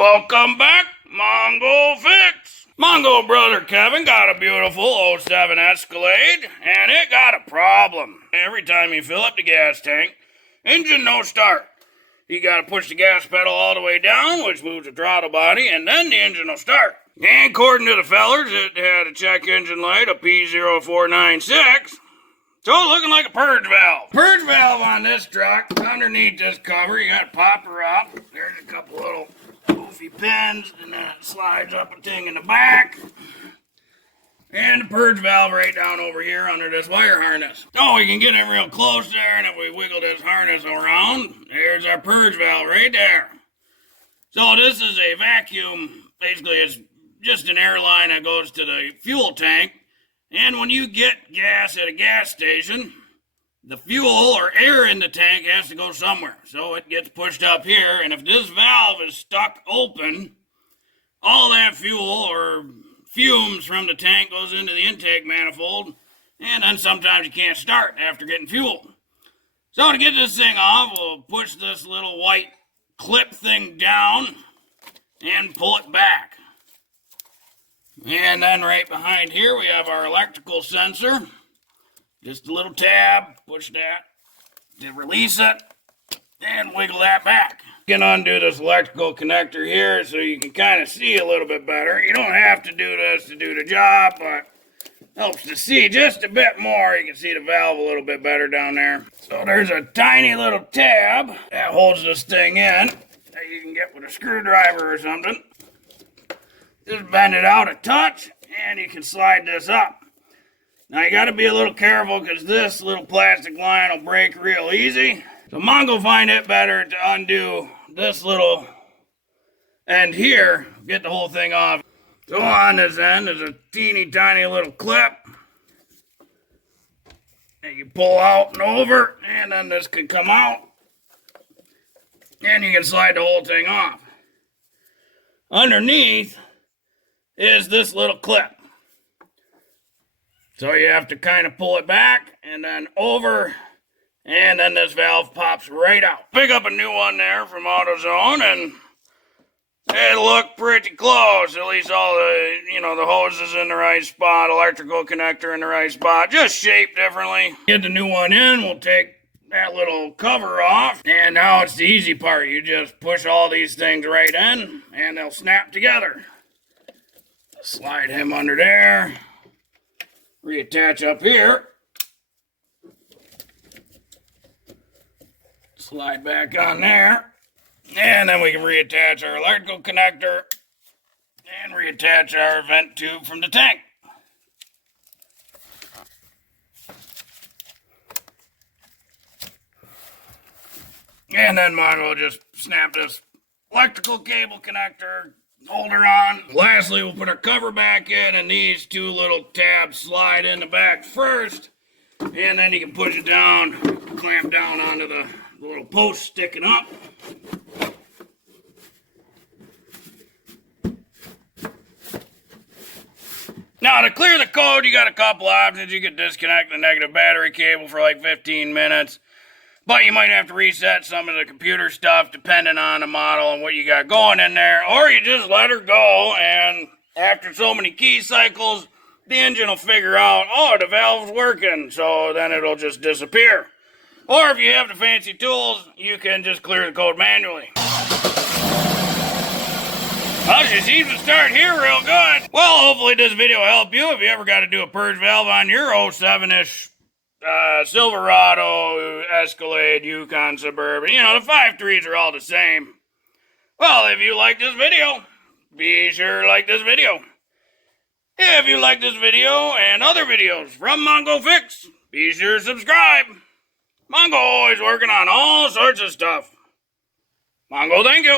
Welcome back, Mongo Fix. Mongo brother Kevin got a beautiful 07 Escalade, and it got a problem. Every time you fill up the gas tank, engine no start. You gotta push the gas pedal all the way down, which moves the throttle body, and then the engine will start. And according to the fellers, it had a check engine light, a P0496. So looking like a purge valve. Purge valve on this truck, underneath this cover, you gotta pop her up. There's a couple little goofy pins, and then it slides up a thing in the back. And the purge valve right down over here under this wire harness. Oh, we can get it real close there, and if we wiggle this harness around, there's our purge valve right there. So this is a vacuum. Basically, it's just an air line that goes to the fuel tank. And when you get gas at a gas station, the fuel or air in the tank has to go somewhere. So it gets pushed up here, and if this valve is stuck open, all that fuel or fumes from the tank goes into the intake manifold, and then sometimes you can't start after getting fuel. So to get this thing off, we'll push this little white clip thing down and pull it back. And then right behind here we have our electrical sensor. Just a little tab, push that to release it, and wiggle that back. You can undo this electrical connector here so you can kind of see a little bit better. You don't have to do this to do the job, but helps to see just a bit more. You can see the valve a little bit better down there. So there's a tiny little tab that holds this thing in that you can get with a screwdriver or something. Just bend it out a touch, and you can slide this up. Now you got to be a little careful because this little plastic line will break real easy. So Mongo find it better to undo this little end here, get the whole thing off. So on this end is a teeny tiny little clip that you pull out and over, and then this can come out, and you can slide the whole thing off. Underneath is this little clip. So you have to kind of pull it back and then over, and then this valve pops right out. Pick up a new one there from Autozone, and it looked pretty close. At least all the, the hoses in the right spot, electrical connector in the right spot, just shaped differently. Get the new one in, we'll take that little cover off, and now it's the easy part. You just push all these things right in, and they'll snap together. Slide him under there. Reattach up here. Slide back on there. And then we can reattach our electrical connector and reattach our vent tube from the tank. And then might as well just snap this electrical cable connector holder on. Lastly, we'll put our cover back in, and these two little tabs slide in the back first, and then you can push it down, clamp down onto the little post sticking up. Now to clear the code, you got a couple options. You can disconnect the negative battery cable for like 15 minutes. But you might have to reset some of the computer stuff depending on the model and what you got going in there. Or you just let her go, and after so many key cycles, the engine will figure out, oh, the valve's working, so then it'll just disappear. Or if you have the fancy tools, you can just clear the code manually. Well, she seems to start here real good. Well, hopefully this video will help you if you ever got to do a purge valve on your 07-ish Silverado, Escalade, Yukon, Suburban. The 5.3s are all the same. Well, if you like this video, be sure to like this video. If you like this video and other videos from Mongo Fix, be sure to subscribe. Mongo always working on all sorts of stuff. Mongo, thank you.